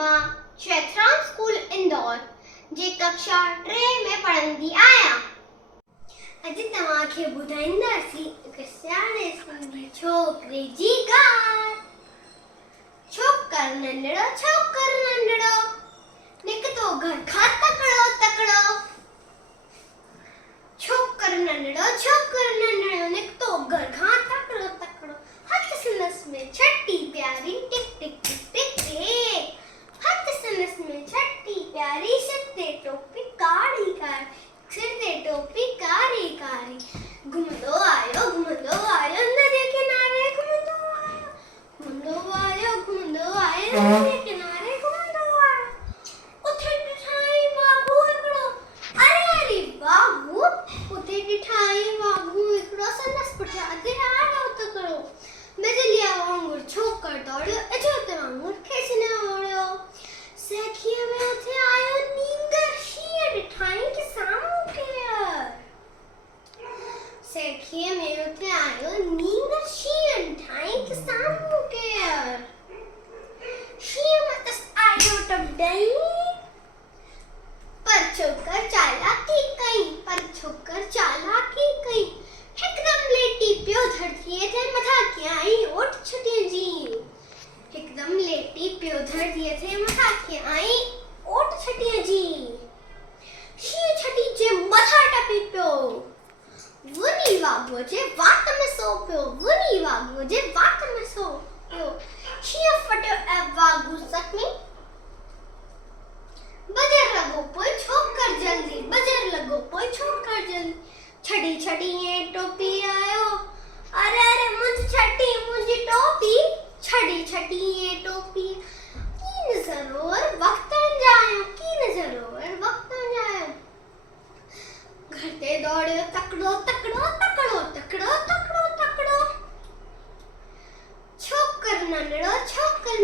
मां चैत्राम स्कूल इंदौर जे कक्षा 3 में पढ़ंदी आहियां। अॼु तव्हांखे ॿुधाईंदासीं हिकु सियाणे सिंधी छोकिरे जी ॻाल्हि। छोकर नंढड़ो निकितो घर खां तकड़ो तकड़ो। छोकर नंढड़ो निकितो घर खां तकड़ो तकड़ो। हथ संदसि में छटी प्यारी टिक टिक टिक टिक टिक। हथ संदसि में छटी प्यारी सिर ते टोपी कारी कारी, सिर ते टोपी कारी कारी। घुमंदो आयो नदी किनारे घुमंदो आयो नदी किनारे घुमंदो आयो। उथे ॾिठाई बाबू हिकिड़ो, अरे बाबू उथे ॾिठाई बाबू हिकिड़ो संदसि पुठियां आयो तकड़ो। बिजलीअ वांगुरु छोकर दौड़ियो, इजोत वांगुरु खेसने ओड़ियो। सखीअ में उथे आयो नींगर शींहं ॾिठाई कि साम्हूं केर। सखीअ में उथे आयो नींगर शींहं ॾिठाई कि साम्हूं केर। शींहं मतस आयो टपडई, पर छोकर चालाकी कई। हिकदम लेटी पियो धरतीअ ते मथां कयाई ओठ छटियूं जी। हिकदम लेटी पियो धरतीअ ते मथां कयाई ओठ छटियूं जी। शींहं छटी जे मथां टपी पियो, वनी वाघो जे वात में सो पियो। शींहं फटियो ऐं वाघो ज़ख़्मी। बजर लॻो पोइ छोकर जल्दी छड़ी ये टोपी आयो। अरे मुंहिंजी टोपी छड़ी ये टोपी। कीन ज़रूर वक़्तन जायो। घर ते दौड़ियो तकड़ो। छोकर नंढड़ो छोकर